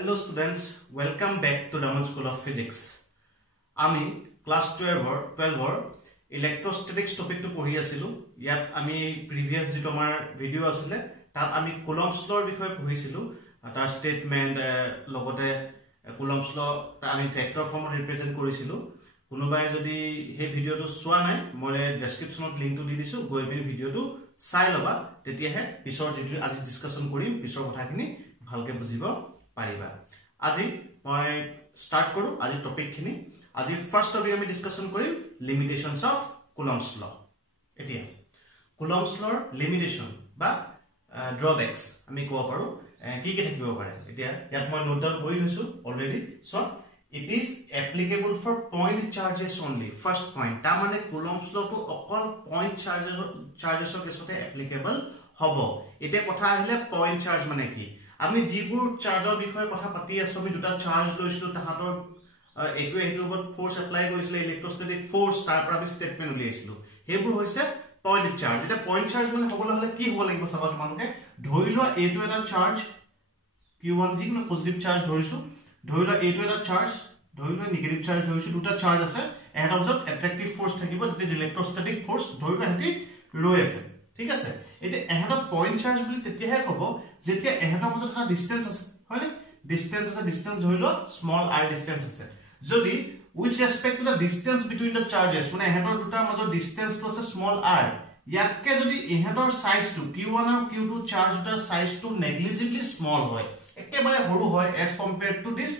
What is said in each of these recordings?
Hello students, welcome back to the School of Physics. Ami class 12 or electrostatics topic to পঢ়ি আছিলো ইয়াত আমি previous যে তোমাৰ ভিডিও আছিল তাত আমি Coulomb's law বিষয়ে পঢ়িছিলো তাৰ স্টেটমেন্ট লগতে Coulomb's law তা আমি ফ্যাক্টৰ ফৰ্মত ৰিপ্ৰেজেন্ট কৰিছিলো কোনোবাই যদি হে ভিডিওটো চোৱা নাই মই ডেসক্ৰিপচনত লিংকটো দি দিছো গৈ পিনি ভিডিওটো চাই লবা তেতিয়াহে পিছৰ যেটো আজি ডিসকাশন কৰিম পিছৰ কথাখিনি ভালকে বুজিব পাৰিবা আজি মই স্টাৰ্ট কৰো আজি টপিক খিনি আজি ফাৰ্স্ট টপিক আমি ডিসকাশন কৰিম লিমিটেশনস অফ Coulomb's law এতিয়া Coulomb's law লিমিটেশন বা ড্ৰবেক্স আমি কোৱা পাৰো কি কি থাকিব পাৰে এতিয়া ইয়াত মই নোট ডাউন কৰি থৈছো already so it is applicable for point charges only first point ta mane Coulomb's law to okol point charges kesate applicable hobo ete kotha ahile point charge mane ki ami jibur charger bikhoye kotha pati aso ami duta charge loislu tahator etu ubot force apply korisile electrostatic force tar par ami statement uliaisilu hebur hoise point charge eta point charge mane hobole hole ki hobo lagibo sabal manke dhorilo etu eta charge q1 jikno positive charge dhorisu ধৰিলা এইটো এটা charge ধৰিলা negative charge ধৰিছো দুটা charge আছে এটা object অ্যাট্ৰাকটিভ force থাকিব that is ইলেক্ট্ৰোস্ট্যাটিক force ধৰিলা হেতি ৰৈ আছে ঠিক আছে এতে এটা পইণ্ট চাৰ্জ বুলি তেতিয়াহে কব যেতিয়া এটা মাজত এটা ডিসটেন্স আছে হয়নে ডিসটেন্স আছে ডিসটেন্স ধৰিলা স্মল r ডিসটেন্স আছে যদি with respect to the distance between the charges মানে এহেতৰ দুটাৰ মাজত ডিসটেন্স তো আছে স্মল r ইয়াতকে যদি এহেতৰ সাইজ টু q1 আৰু q2 চাৰ্জ দুটাৰ সাইজ টু নেগলিজিবলি স্মল হয় একেবাৰে হৰু হয় as compared to this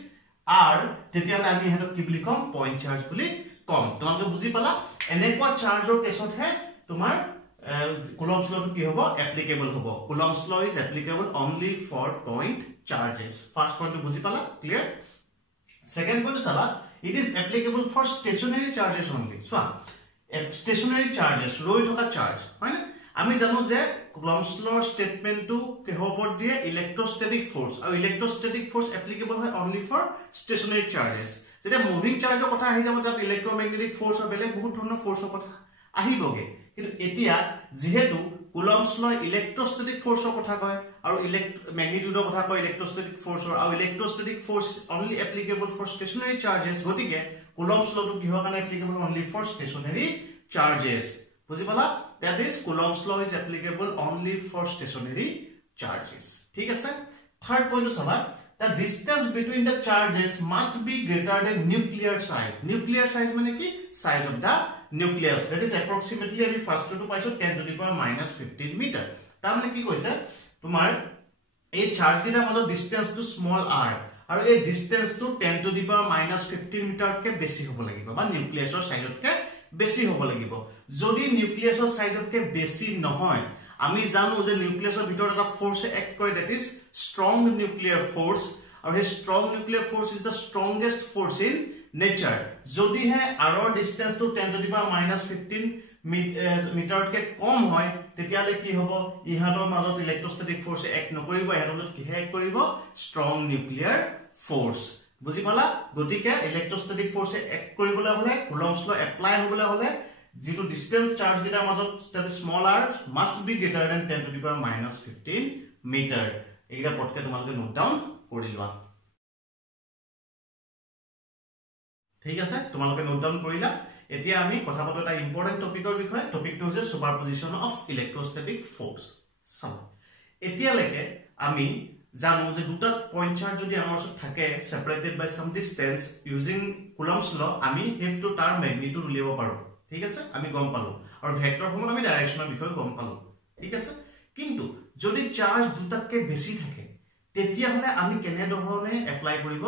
r তেতিয়ালে আমি হেটো কি বুলি কম পইণ্ট চাৰ্জ বুলি কম তোমালোকে বুজি পালা এনেকুৱা চাৰ্জৰ কেছত হে তোমাৰ Coulomb's law কি হ'ব এপ্লিকেবল হ'ব Coulomb's law is applicable only for point charges first point বুজি পালা ক্লিয়াৰ second point চালা it is applicable for stationary charges only so stationary charges ৰৈ থকা চাৰ্জ হয় না আমি জানো যে Coulomb's law statement to কেহপৰ দিয়ে electrostatic force আৰু electrostatic force applicable হয় only for stationary charges যেটা মুভিং চাৰ্জৰ কথা আহি যাব তাত ইলেক্ট্ৰোম্যাগনেটিক ফোৰ্স আৰু বেলেগ বহুত ধৰণৰ ফোৰ্সৰ কথা আহিবগে কিন্তু এতিয়া যেহেতু Coulomb's law electrostatic forceৰ কথা কয় আৰু ম্যাগনিটিউডৰ কথা কয় electrostatic forceৰ আৰু electrostatic force only applicable for stationary charges গতিকে Coulomb's law টো কিহৰ কাৰণে applicable only for stationary charges বুজি পালা that is Coulomb's law is applicable only for stationary charges ঠিক আছে third point to saba the distance between the charges must be greater than nuclear size mane ki size of the nucleus that is approximately আমি first to পাইছো 10 to the power minus 15 meter তাৰ মানে কি কৈছে তোমাৰ এই charge গিটাৰ মাজত ডিসটেন্স টু স্মল r আৰু এই ডিসটেন্স টু 10 to the power minus 15 metre কে বেছি হ'ব লাগিব বা নিউক্লিয়াছৰ সাইজতকে বেছি হ'ব লাগিব যদি নিউক্লিয়াছৰ সাইজতকে বেছি নহয় আমি জানো যে নিউক্লিয়াছৰ ভিতৰত এটা ফোৰ্স এক্ট কৰে that is strong nuclear force আৰু হে strong nuclear force is the strongest force in nature যদি হে আৰৰ ডিসটেন্স টু 10 to the power minus 15 মিটাৰতকে কম হয় তেতিয়ালে কি হ'ব ইহাতৰ মাজত ইলেক্ট্ৰোস্ট্যাটিক ফোৰ্স এক্ট নকৰিব ইহাতৰ মাজত কি এক্ট কৰিব স্ট্ৰং নিউক্লিয়াৰ ফোৰ্স বুজি পালা গতিকে ইলেক্ট্ৰোস্ট্যাটিক ফোৰ্স এক্ট কৰিবলৈ হলে Coulomb's law এপ্লাই হ'বলৈ হলে যেটো ডিসটেন্স চাৰ্জ গিটাৰ মাজত that is small r must be greater than 10 to the power minus 15 meter এইটা পটকে তোমালোকে নোট ডাউন কৰি লোৱা ঠিক আছে তোমালোকে নোট ডাউন কৰিলা এতিয়া আমি কথা পাতো এটা ইম্পৰ্টেন্ট টপিকৰ বিষয়ে টপিকটো হৈছে সুপাৰপজিশন অফ ইলেক্ট্ৰোস্ট্যাটিক ফোৰ্স চাও এতিয়া লৈকে আমি জানো যে দুটা পইণ্ট চাৰ্জ যদি আমাৰ ওচৰত থাকে সেপাৰেটেড বাই সাম ডিসটেন্স ইউজিং Coulomb's law আমি হেভ টু টাৰ ম্যাগনিটিউড উলিয়াব পাৰো ঠিক আছে আমি গম পালো আৰু ভেক্টৰ ফৰ্মত আমি ডাইৰেকশনৰ বিষয়ে গম পালো ঠিক আছে কিন্তু যদি চাৰ্জ দুটাতকে বেছি থাকে তেতিয়া হলে আমি কেনে ধৰণে এপ্লাই কৰিব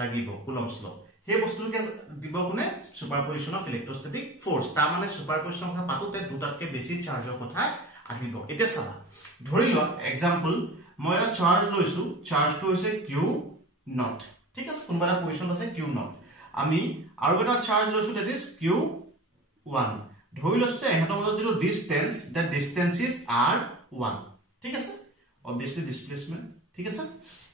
লাগিব Coulomb's law হে বস্তুকে দিব কোনে সুপাৰপজিশন অফ ইলেক্ট্ৰোস্ট্যাটিক ফোৰ্স তাৰ মানে সুপাৰপজিশন কথা পাতোতে দুটাতকে বেছি চাৰ্জৰ কথা আহিব এতিয়া চাবা ধৰি লোৱা এক্সাম্পল মই এটা চাৰ্জ লৈছো চাৰ্জটো হৈছে q0 ঠিক আছে কোনবা এটা পজিশন আছে q0 আমি আৰু এটা চাৰ্জ লৈছো দ্যাট ইজ q1 ধৰি লৈছো এহেতৰ মাজত যিটো distance that distance is r1 ঠিক আছে obviously displacement ঠিক আছে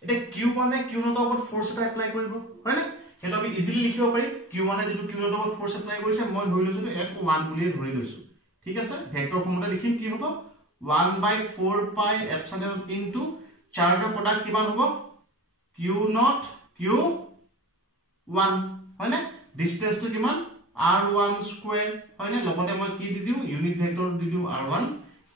এটা q1 এ q0 ৰ ওপৰত ফোৰ্স এটা এপ্লাই কৰিব হয় না এটা আমি ইজিলি লিখিব পাৰি q1 এ যেটো q0 ৰ ওপৰত ফোৰ্স এপ্লাই কৰিছে মই ধৰি লৈছো f1 বুলি ধৰি লৈছো ঠিক আছে ভেক্টৰ ফৰ্মুলা লিখিম কি হ'ব 1/4 pi epsilon into charge of product কিমান হ'ব Q0 Q1 হয় না ডিসটেন্স তো কিমান r1 স্কয়ার হয় না লগতে মই কি দি দিউ ইউনিট ভেক্টৰ দি দিউ r1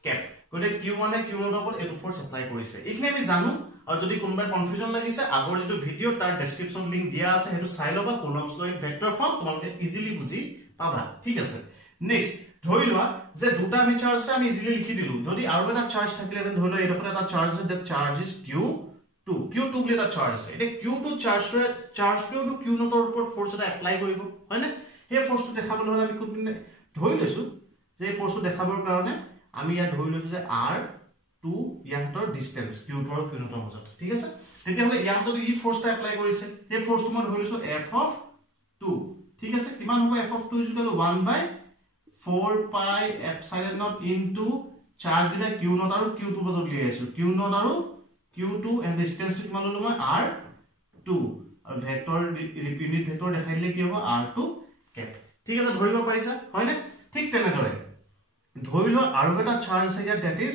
cap গতে q1 এ q0 ৰ ওপৰত এটো ফোৰ্স এপ্লাই কৰিছে এইখিনি আমি জানো আৰু যদি কোনবা কনফিউজন লাগিছে আগৰ যেটো ভিডিও তাৰ ডেসক্ৰিপচন লিংক দিয়া আছে হেতু চাই লবা কুলম্বস ল ভেক্টৰ ফৰ্ম তোমালোকে ইজিলি বুজি পাবা ঠিক আছে নেক্সট ধৰি লোৱা যে দুটা আমি চাৰ্জ আছে আমি ইজিলি লিখি দিলু যদি আৰু এটা চাৰ্জ থাকিলে ধৰি লোৱা এডখৰ এটা চাৰ্জ আছে দ্যাট চাৰ্জ ইজ q2 বুলি এটা চাৰ্জ আছে এটা q2 চাৰ্জটো q0 ৰ ওপৰত ফোৰ্স এটা এপ্লাই কৰিব হয় না হে ফোৰ্সটো দেখাবলৈ হলে আমি কোনপিনে ধৰি লৈছো যে ফোৰ্সটো দেখাবৰ কাৰণে আমি ইয়া ধৰি লৈছো যে r2 ইয়ান্তৰ ডিসটেন্স q2 আৰু q0 ৰ মাজত ঠিক আছে তেতিয়া হলে ইয়ান্তৰ ই ফোৰ্সটা এপ্লাই কৰিছে হে ফোৰ্সটো মই ধৰি লৈছো f(2) ঠিক আছে কিমান হ'ব f(2) 1/4 pi epsilon naught into charge gida q0 আৰু q2 মাজত লৈ আছো q0 আৰু q2 and distance কিমান ললো মই r2 আৰু ভেক্টৰ ইউনিট ভেক্টৰ দেখাই দিলে কি হ'ব r2 cap ঠিক আছে ধৰিব পাৰিছা হয় না ঠিক তেনে ধৰে ধৰিলো আৰু এটা চাৰ্জ আছে ইয়াত দ্যাট ইজ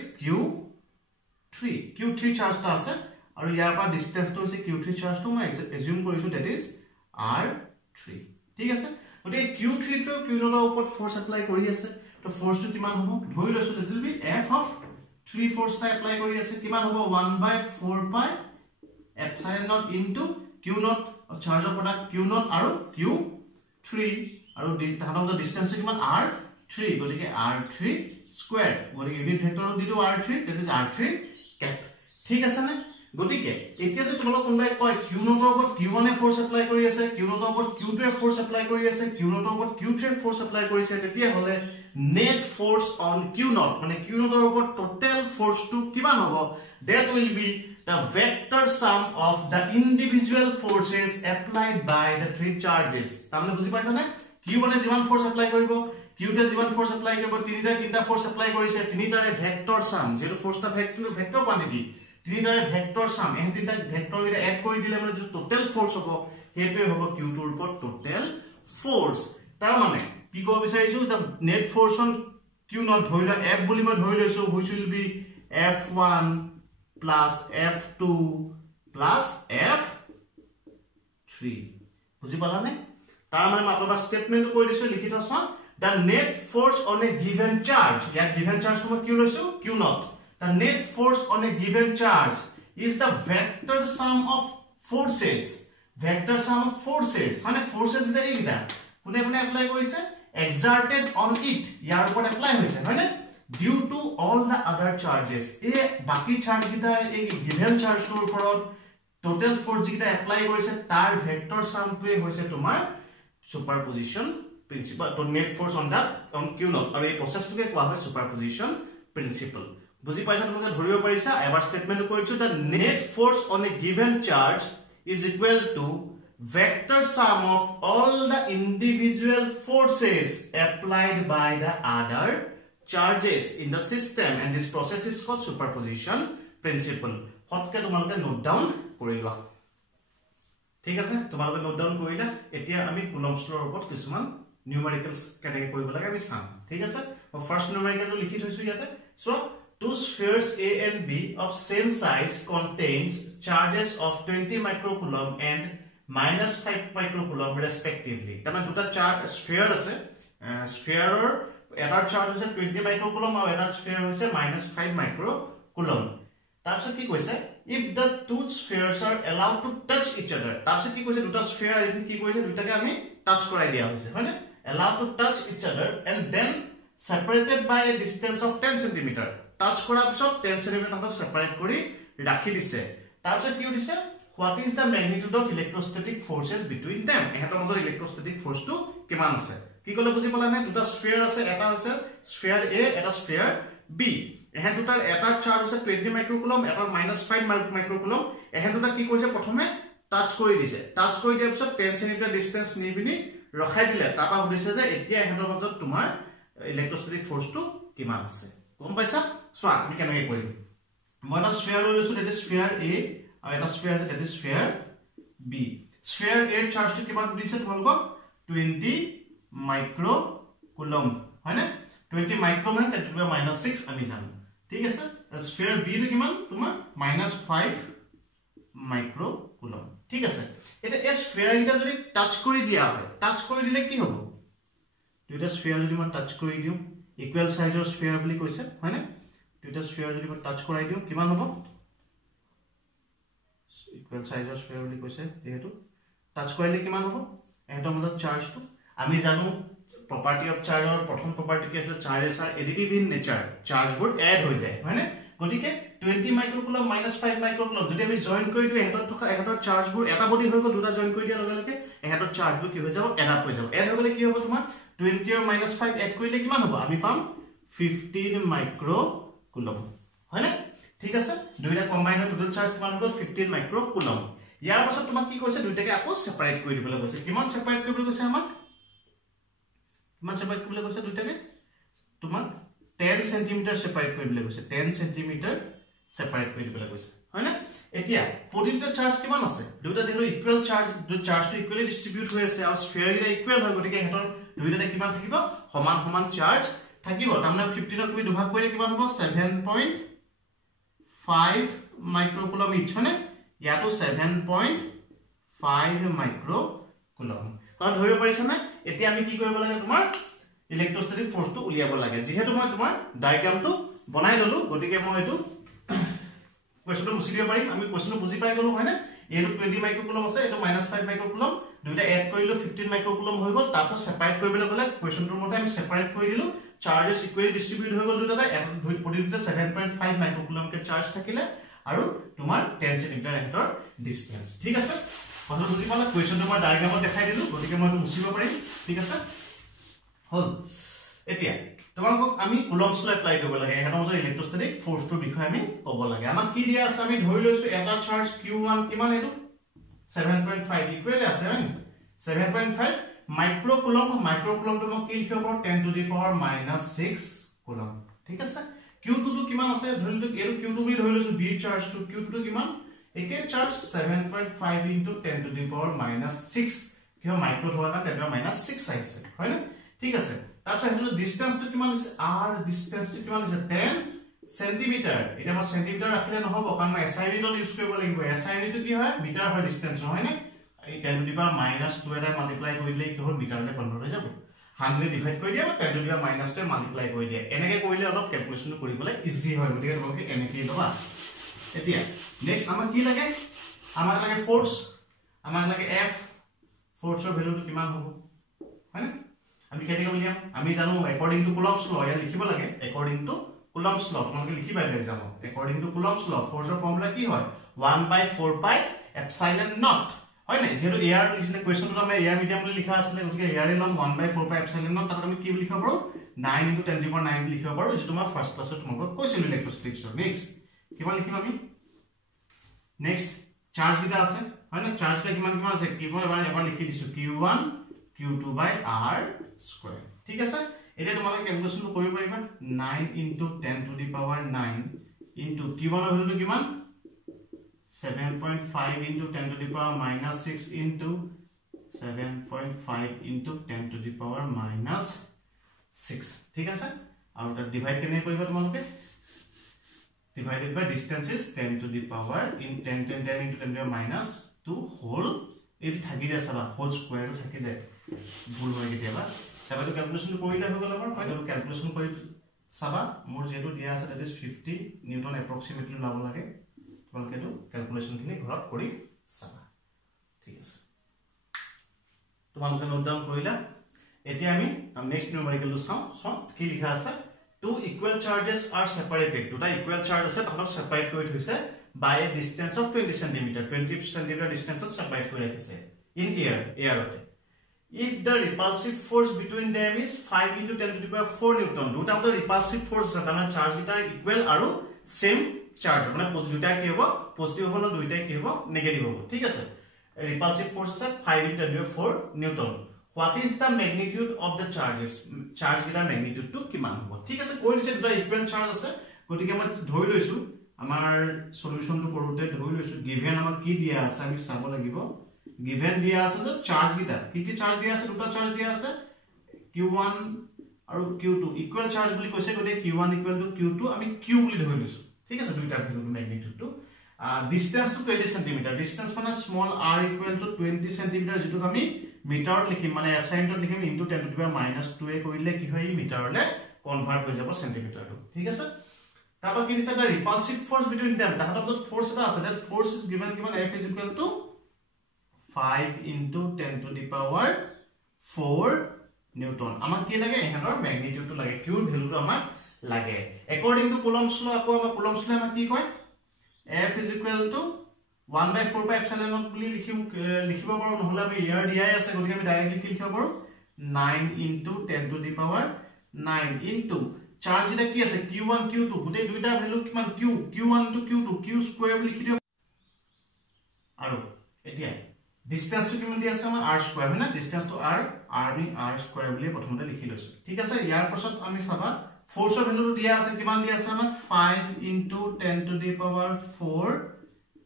q3 চাৰ্জটা আছে আৰু ইয়াৰ পৰা ডিসটেন্সটো হৈছে q3 চাৰ্জটো মই এজিউম কৰিছো দ্যাট ইজ r3 ঠিক আছে গতে q3 টো q0 ৰ ওপৰত ফোৰ্স এপ্লাই কৰি আছে তো ফোৰ্সটো কিমান হ'ব ধৰি লৈছো দ্যাট উইল বি f(3) ফোৰ্সটা এপ্লাই কৰি আছে কিমান হ'ব 1/4 pi epsilon naught into q0 চাৰ্জৰ প্ৰডাক্ট q0 আৰু q3 আৰু তাহাঁতৰ ডিসটেন্স কিমান r3 গতিকে r3 স্কয়াৰ গতিকে ইউনিট ভেক্টৰ দিটো r3 that is r3 cap ঠিক আছে না গতিকে এতিয়া যে তোমালোক কোনবাই কয় q0 ৰ ওপৰত q1 এ ফোৰ্স এপ্লাই কৰি আছে q0 ৰ ওপৰত q2 এ ফোৰ্স এপ্লাই কৰি আছে q0 ৰ ওপৰত q3 এ ফোৰ্স এপ্লাই কৰিছে তেতিয়া হলে নেট ফোৰ্স অন q0 মানে q0 ৰ ওপৰত টোটাল ফোর্সটো কিমান হ'ব that will be the vector sum of the individual forces applied by the three charges তামনে বুজি পাইছা না q1 এ যিমান ফোর্স এপ্লাই কৰিব q2 এ যিমান ফোৰ্স এপ্লাই কৰিব তিনিটা ফোৰ্স এপ্লাই কৰিছে তিনিটাৰে ভেক্টৰ সাম যেটো ফোৰ্সটা ভেক্টৰ কোয়ান্টিটি তিনিটাৰে ভেক্টৰ সাম এই তিনিটা ভেক্টৰ এটা এড কৰি দিলে মানে যে টোটাল ফোৰ্স হ'ব হেটোই হ'ব q2 ৰ ওপৰত টোটাল ফোৰ্স তাৰ মানে কি কব বিচাৰিছো the net force on q0 ধৰি ল f বুলি মই ধৰি লৈছো which will be f1 plus f2 plus f3 বুজি পালানে তাৰ মানে মই আপোনাৰ স্টেটমেন্টটো কৈ দিছো লিখি থোৱা the net force on a given charge ইয়াত given charge মই কি লৈছো q0 the net force on a given charge is the vector sum of forces মানে forces এটা এইটা কোনে কোনে এপ্লাই কৰিছে exerted on it ইয়াৰ ওপৰত এপ্লাই হৈছে হয় না due to all the other charges এ বাকি চাৰ্জ গিটা এই given charge টোৰ ওপৰত total force গিটা এপ্লাই কৰিছে তাৰ ভেক্টৰ সামটোৱে হৈছে তোমাৰ superposition principle to net force on that on q0 আৰু এই প্ৰচেছটোকে কোৱা হয় superposition principle বুজি পাইছা তোমালোকে ধৰিব পাৰিছা এবাৰ স্টেটমেন্ট কৰিছো the net force on a given charge is equal to vector sum of all the individual forces applied by the other charges in the system and this process is called superposition principle হতকে তোমালোকে note down কৰিবা ঠিক আছে তোমালোকে note down কৰিলা এতিয়া আমি Coulomb's লৰ ওপৰত কিছুমান numericals কেনেকৈ কৰিব লাগে আমি চাম ঠিক আছে মই ফাৰ্স্ট numerical লিখি থৈছো ইয়াতে so two spheres A and B of same size contains charges of 20 microcoulomb and -5 microcoulomb respectively তামানে দুটা sphere আছে sphereৰ এটা চাৰ্জ হৈছে 20 microcoulomb আৰু এটা sphere হৈছে -5 microcoulomb তাৰপিছত কি কৈছে if the two spheres are allowed to touch each other তাৰপিছত কি কৈছে দুটা sphere আৰু কি কৈছে দুটাকে আমি টাচ কৰাই দিয়া হৈছে হয়নে allowed to touch each other and then separated by a distance of 10 cm touch কৰাৰ পিছত 10 cm তাক সেপাৰেট কৰি ৰাখি দিছে তাৰপিছত কি হৈছে what is the magnitude of electrostatic forces between them এহেতৰ মাজৰ electrostatic force টো কিমান আছে কি কলে বুজি পালা নে দুটা স্ফিয়াৰ আছে এটা আছে স্ফিয়াৰ A এটা স্ফিয়াৰ B এহেন দুটাৰ এটা চাৰ্জ আছে 20 মাইক্ৰোকুলম এটা -5 মাইক্ৰোকুলম এহেন দুটা কি কৰিছে প্ৰথমে টাচ কৰি দিছে টাচ কৰি দিয়াৰ পিছত 10 cm ডিসটেন্স নিবিনি ৰখাই দিলে তাৰপা হৈছে যে এতিয়া এহেতৰ মাজত তোমাৰ ইলেক্ট্ৰোষ্টেটিক ফোৰ্সটো কিমান আছে গম পাইছা সো আমি কেনেকৈ কৰিম মই এটা স্ফিয়াৰ লৈছো দ্যাট ইজ স্ফিয়াৰ A আৰু এটা স্ফিয়াৰ আছে that is sphere B sphere A চাৰ্জটো কিমান দিছে তোমালোকক 20 মাইক্ৰোকুলম হয়নে 20 মাইক্ৰোমান তেটো -6 আমি জানো ঠিক আছে স্ফিয়াৰ B টো কিমান তোমাৰ -5 মাইক্ৰোকুলম ঠিক আছে এটা এই স্ফিয়াৰ গিটা যদি টাচ কৰি দিয়া হয় টাচ কৰি দিলে কি হ'ব দুইটা স্ফিয়াৰ যদি মই টাচ কৰি দিও ইকুৱেল সাইজৰ স্ফিয়াৰ বুলি কৈছে হয় না দুইটা স্ফিয়াৰ যদি মই টাচ কৰাই দিও কিমান হ'ব ইকুৱেল সাইজৰ স্ফিয়াৰ বুলি কৈছে যেহেতু টাচ কৰিলে কিমান হ'ব এটাৰ মাজত চাৰ্জটো আমি জানো property of charge or প্ৰথম property কি আছে charges are additive in nature charge বোৰ add হৈ যায় হয় না গতিকে 20 মাইক্ৰোকুলম -5 মাইক্ৰোকুলম যদি আমি জয়েন কৰি দিও এটাত থকা এটাৰ চাৰ্জ বোৰ এটা বডি হৈ গল দুটা জয়েন কৰি দিয়া লগে লগে এটাৰ চাৰ্জ বোৰ কি হৈ যাব এড আপ হৈ যাব এড হৈ গলে কি হ'ব তোমাৰ 20 আৰু -5 এড কৰিলে কিমান হ'ব আমি পাম 15 মাইক্ৰোকুলম হয় না ঠিক আছে দুইটা কম্বাইন টোটাল চাৰ্জ কিমান হ'ব 15 মাইক্ৰোকুলম ইয়াৰ পাছত তোমাক কি কৈছে দুইটাকে আকৌ সেপাৰেট কৰি দিবলৈ কৈছে কিমান সেপাৰেট কৰিবলৈ কৈছে আমাক কিমান সেপাৰেট কৰিবলৈ কৈছে দুইটাকে তোমাক 10 cm সেপাৰেট কৰিবলৈ কৈছে 10 cm সেপাৰেট কৰি দিবলৈ কৈছে হয় না এতিয়া প্ৰতিটা চাৰ্জ কিমান আছে দুইটা যেটো ইকুৱেল চাৰ্জ দুই চাৰ্জটো ইকুৱেলি ডিস্ট্ৰিবিউট হৈ আছে আৰু স্ফিয়াৰ এটা ইকুৱেল হয় গতিকে হেতৰ দুইটাতে কিমান থাকিব সমান সমান চাৰ্জ থাকিব তাৰমানে 15 ক তুমি দুভাগ কৰিলে কিমান হ'ব 7.5 মাইক্ৰোকুলম ইচ হনে ইয়াতো 7.5 মাইক্ৰোকুলম কাৰণ ধৰিব পাৰিছা না এতিয়া আমি কি কৰিব লাগে তোমাৰ ইলেক্ট্ৰোস্ট্যাটিক ফোৰ্সটো উলিয়াব লাগে যেহেতু মই তোমাৰ ডায়াগ্ৰামটো বনাই ললো গতিকে মই এটো কোৱেশ্চনটো মুছি দিব পাৰিম আমি কোৱেশ্চনটো বুজি পাই গলো হয় না এটো 20 মাইক্ৰোকুলম আছে এটো -5 মাইক্ৰোকুলম দুইটা এড কৰিলো 15 মাইক্ৰোকুলম হৈ গল তাৰপৰ সেপাৰেট কৰিবলৈ গলে কোৱেশ্চনটোৰ মতে আমি সেপাৰেট কৰি দিলো চাৰ্জেস ইকুৱেলি ডিস্ট্ৰিবিউট হৈ গল দুটাতে প্ৰতিটা 7.5 মাইক্ৰোকুলম কে চাৰ্জ থাকিলে আৰু তোমাৰ 10 cm হেতৰ ডিসটেন্স ঠিক আছে কথা বুজি পালা কোৱেশ্চনটো মই ডায়াগ্ৰামত দেখাই দিলো গতিকে মই এটো মুছিব পাৰিম ঠিক আছে হল এতিয়া তোমাক আমি কুলম্বস ল এপ্লাই কৰিব লাগে হেতৰ মতে ইলেক্ট্ৰোস্ট্যাটিক ফোৰ্সটোৰ বিষয়ে আমি ক'ব লাগে আমাক কি দিয়া আছে আমি ধৰি লৈছো এটা চাৰ্জ q1 কিমান এটো 7.5 ইকুৱেল আছে হয় 7.5 মাইক্ৰোকুলমটো মই কি লিখিব পাৰো 10 টু দি পাৱাৰ -6 কুলম ঠিক আছে q2 টো কিমান আছে ধৰি লৈছো এটো q2 বুলি ধৰি লৈছো b চাৰ্জটো q2 টো কিমান একে charge 7.5 into 10 to the power -6 কিয় মাইক্ৰো থকা কাৰণে 10 আহিছে হয় না ঠিক আছে তাৰপিছত হেটো ডিসটেন্সটো কিমান আছে r ডিসটেন্সটো কিমান আছে 10 সেন্টিমিটাৰ এটা মই সেন্টিমিটাৰ ৰাখিলে নহব কাৰণ মই SI ইউনিটত ইউজ কৰিব লাগিব SI ইউনিটটো কি হয় মিটাৰ হয় ডিসটেন্স হয় না এই 10 to the power -2 এটা মাল্টিপ্লাই কৰি দিলে কি হ'ব মিটাৰলে কনভাৰ্ট হৈ যাব 100 ডিভাইড কৰি দিয়া 10 to the power -2 মাল্টিপ্লাই কৰি দিয়া এনেকৈ কৰিলে অলপ ক্যালকুলেশনটো কৰিবলৈ ইজি হয় গতিকে তোমালোকে এনেকৈ লবা এতিয়া নেক্সট আমাৰ কি লাগে আমাৰ লাগে ফোৰ্স আমাৰ লাগে F ফোৰ্সৰ ভ্যালুটো কিমান হ'ব হয়নে আমি কেনেকৈ উলিয়াম আমি জানো according to Coulomb's law ইয়া লিখিব লাগে according to Coulomb's law তোমালোকে লিখিবা এক্সামত according to Coulomb's law ফোৰ্সৰ ফৰ্মুলা কি হয় 1/4 pi epsilon naught হয় না যেটো এয়াৰ লিখনে কোৱেশ্চনটো আমি এয়াৰ মিডিয়াম বুলি লিখা আছিল গতিকে এয়াৰ লম 1/4 pi epsilon naught তাত আমি কি লিখিব পাৰো 9 into 10 to the power 9 লিখিব পাৰো যেটো মই ফাৰ্স্ট ক্লাছত তোমাক কৈছিল ইলেক্ট্ৰোস্ট্যাটিক্সৰ নেক্সট কিমান লিখিম আমি নেক্সট চাৰ্জ গিটা আছে হয় না চাৰ্জটা কিমান কিমান আছে কিমান এবাৰ লিখি দিছো q1 q2/r² ঠিক আছে এতিয়া তোমালোকে ক্যালকুলেশনটো কৰিব পাৰিবা 9 into 10 to the power 9 into q1 ৰ ভ্যালুটো কিমান 7.5 into 10 to the power -6 into 7.5 into 10 to the power -6 ঠিক আছে আৰু তাত ডিভাইড কেনে কৰিবা তোমালোকে divided by distance is 10 to the power in 10 into 10 to the power -2 whole it থাকি যায় সবা whole square টো থাকি যায় ভুল হৈ গিয়েবা তাহলে ক্যালকুলেশন কৰিলে হৈ গল আমাৰ মই ক্যালকুলেশন কৰি সবা মোৰ যেটো দিয়া আছে that is 50 নিউটন approximately লাভ লাগে তোমালোকে তো ক্যালকুলেশন খিনি ঘৰত কৰি সবা ঠিক আছে তোমালোকে নোট ডাউন কৰিলা এতিয়া আমি নেক্সট নিউমেৰিকেল চাও কি লিখা আছে Two equal charges are separated. Two equal charges are separate koi thise by a distance of 20 cm. 20 cm distance of separate koi rakhise in air ote. If the repulsive force between them is 5 into 10 to the power 4 newton. Duta the repulsive force satana charge ita equal aru same charge. Mane duita ki hobo positive hobo na duita ki hobo negative hobo. Thik ase. Repulsive force ase 5 into 10 to the power 4 newton. What is the magnitude of the charges? Charge gita magnitude to kiman hobo ঠিক আছে কই দিছে দুটা equal charge আছে গতিকে মই ধৰি লৈছো আমাৰ সলিউশনটো কৰোতে ধৰি লৈছো গিভেন আমাক কি দিয়া আছে আমি চাব লাগিব গিভেন দিয়া আছে যে চাৰ্জ গিটা কি চাৰ্জ দিয়া আছে দুটা চাৰ্জ দিয়া আছে q1 আৰু q2 ইকুৱেল চাৰ্জ বুলি কৈছে গতিকে q1 = q2 আমি q বুলি ধৰি লৈছো ঠিক আছে দুইটা ভ্যালুটো ম্যাগনিটিউডটো distance to 20 cm distance মানে small r equal to 20 cm যেটো আমি মিটাৰ লিখিম মানে SI ত লিখিম into 10 to the power -2 এ কৰিলে কি হয় মিটাৰলে কনভাৰ্ট হৈ যাব সেন্টিমিটাৰটো ঠিক আছে তাপা কি দিছে এটা ৰিপালসিভ ফোৰ্স বিটুইন देम তাহাতৰ যত ফোর্স এটা আছে that force is given কিমান F is equal to 5 into 10 to the power 4 Newton আমাক কি লাগে এহেতৰ ম্যাগনিটিউডটো লাগে কিউৰ ভ্যালুটো আমাক লাগে according to coulomb's law আকৌ আমাৰ coulomb's law আমাক কি কয় F is equal to 1/4 pi epsilon naught বুলি লিখিব পাৰো নহলে আমি ইয়াৰ দিয়াই আছে গতিকে আমি ডাইৰেক্টলি কি লিখিব পাৰো 9 into 10 to the power 9 into charge এটা কি আছে q1 q2 গুটে দুইটা ভ্যালু কিমান q1 to q2 q square বুলি লিখি দিও আৰু এতিয়া ডিসটেন্স টু কিমান দি আছে আমাৰ r স্কয়াৰ হয় না ডিসটেন্স টু r আমি r স্কয়াৰ বুলি প্ৰথমতে লিখি লৈছো ঠিক আছে ইয়াৰ পাছত আমি চাবা ফোৰ্সৰ ভ্যালুটো দিয়া আছে কিমান দিয়া আছে আমাক 5 into 10 to the power 4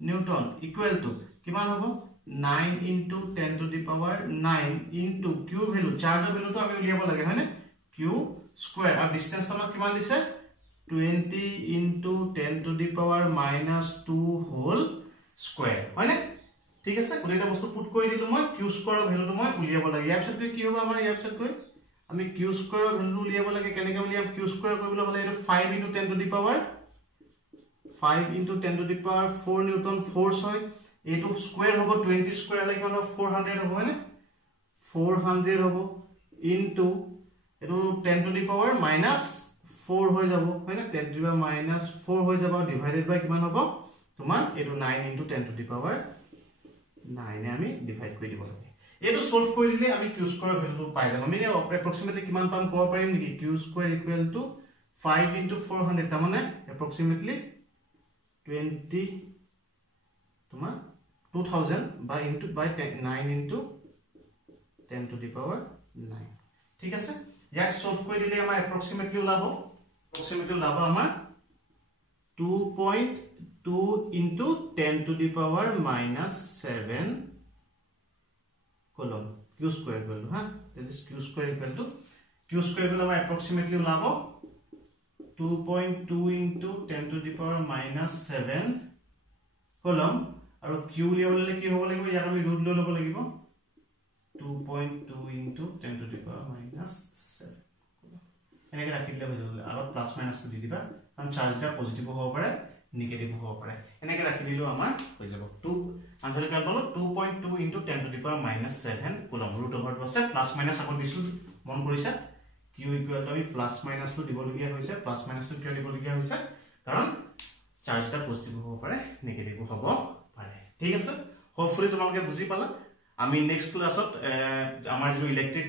Newton equal to কিমান হ'ব 9 into 10 to the power 9 into q value চাৰ্জৰ ভ্যালুটো আমি উলিয়াব লাগে হয়নে q স্কয়ার আর ডিসটেন্স আমাক কিমান দিছে 20 into 10 to the power -2 whole square হয়নে ঠিক আছে কোনটা বস্তু পুট কৰি দিলো মই q স্কয়াৰৰ ভ্যালুটো মই উলিয়াব লাগে ইয়াৰ পিছত কি হ'ব আমাৰ ইয়াৰ পিছত আমি q স্কয়াৰৰ ভ্যালুটো উলিয়াব লাগে কেনেকৈ উলিয়াম q স্কয়াৰ কৰিবলৈ হলে এটা 5 into 10 to the power 5 into 10 to the power 4 Newton force হয় এটো স্কয়ার হ'ব 20 স্কয়ার হলে কিমান হ'ব 400 হ'ব হয়নে 400 হ'ব into এটো 10 to the power -4 হৈ যাব হয়নে 10 to the power -4 হৈ যাব ডিভাইডেড বাই কিমান হ'ব তোমাৰ এটো 9 into 10 to the power 9 আমি ডিভাইড কৰি দিব লাগে এটো সলভ কৰি দিলে আমি q স্কয়াৰ ভ্যালুটো পাই যাম আমি এপ্ৰক্সিমেটলি কিমান পাম ক'ব পাৰিম নেকি q square equal to 5 into 400 তাৰ মানে এপ্ৰক্সিমেটলি 20 তোমাৰ 2000 by into by 9 into 10 to the power 9 ঠিক আছে ইয়াক সলভ কৰি দিলে আমাৰ এপ্ৰক্সিমেটলি ওলাব আমাৰ 2.2 into 10 to the power -7 column q square equal to that is q square equal to আমাৰ approximately ওলাব 2.2 into 10 to the power -7 column আৰু q উলিয়াবলৈ কি হ'ব লাগিব ইয়াক আমি ৰুট লৈ ল'ব লাগিব 2.2 into 10 to the power -7 এনেকৈ ৰাখিলে হৈ যাব আৰু প্লাস মাইনাসটো দি দিবা কাৰণ চাৰ্জটা পজিটিভ হ'ব পাৰে নেগেটিভ হ'ব পাৰে এনেকৈ ৰাখি দিলো আমাৰ হৈ যাব 2 আনসাৰ কি পালো 2.2 into 10 to the power -7 coulomb root ওভাৰটো আছে প্লাস মাইনাস আকৌ দিছো মন কৰিছা q ইকুৱেল টু আমি প্লাস মাইনাসটো দিবলগীয়া হৈছে প্লাস মাইনাসটো কিয় দিবলগীয়া হৈছে কাৰণ চাৰ্জটা পজিটিভ হ'ব পাৰে নেগেটিভ হ'ব পাৰে ঠিক আছে হোপফুলি তোমালোকে বুজি পালা আমি নেক্সট ক্লাছত আমাৰ যে ইলেক্ট্ৰিক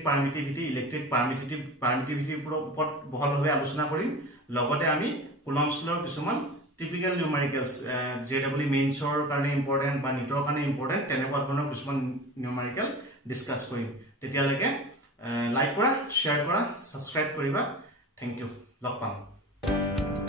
পাৰমিটিভিটিৰ ওপৰত বহলভাৱে আলোচনা কৰিম লগতে আমি কুলম্বছ লৰ কিছুমান টিপিক্যাল নিউমেৰিকেলছ জেডব্লিউ মেইনছৰ কাৰণে ইম্পৰ্টেন্ট বা নিটৰ কাৰণে ইম্পৰ্টেন্ট তেনেকুৱা ধৰণৰ কিছুমান নিউমেৰিকেল ডিসকাস কৰিম তেতিয়ালৈকে লাইক কৰা শেয়াৰ কৰা সাবস্ক্ৰাইব কৰিবা থ্যাংক ইউ লগ পাম